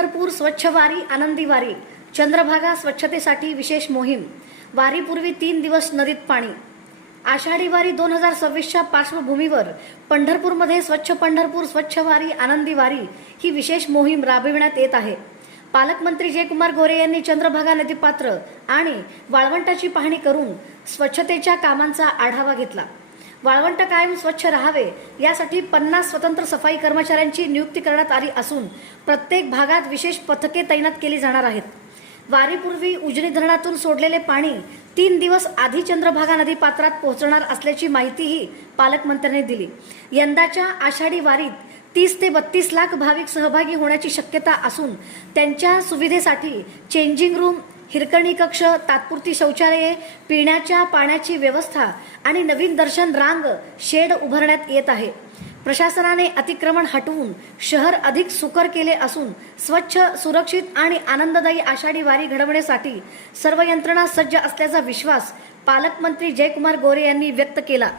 पंढरपूर स्वच्छ वारी आनंदी वारी, चंद्रभागा स्वच्छतेसाठी विशेष मोहीम। वारीपूर्वी 3 दिवस नदीत पाणी। आषाढी वारी 2026च्या पार्श्वभूमीवर पंढरपूरमध्ये स्वच्छ पंढरपूर स्वच्छ वारी आनंदी वारी ही विशेष मोहीम राबविण्यात येत आहे। पालकमंत्री जयकुमार गोरे यांनी चंद्रभागा नदीपात्र आणि वाळवंटाची पाहणी करून स्वच्छतेच्या कामांचा आढावा घेतला। वाळवंट कायम स्वच्छ राहावे यासाठी 50 स्वतंत्र सफाई कर्मचाऱ्यांची नियुक्ती करण्यात आली असून प्रत्येक भागात विशेष पथके तैनात केली जाणार आहेत। वारीपूर्वी उजनी धरणातून सोडलेले पाणी 3 दिवस आधी चंद्रभागा नदी पात्रात पोहोचणार असल्याची माहितीही पालकमंत्र्यांनी दिली। यंदाच्या आषाढी वारीत 30 ते 32 लाख भाविक सहभागी होण्याची शक्यता असून त्यांच्या सुविधेसाठी चेंजिंग रूम, हिरकणी कक्ष, तात्पुरती शौचालये, पिण्याच्या पाण्याची व्यवस्था आणि नवीन दर्शन रांग शेड उभारण्यात येत आहे। प्रशासनाने अतिक्रमण हटवून शहर अधिक सुकर केले असून स्वच्छ, सुरक्षित आणि आनंददायी आषाढी वारी घडवण्यासाठी सर्व यंत्रणा सज्ज असल्याचा विश्वास पालकमंत्री जयकुमार गोरे यांनी व्यक्त केला।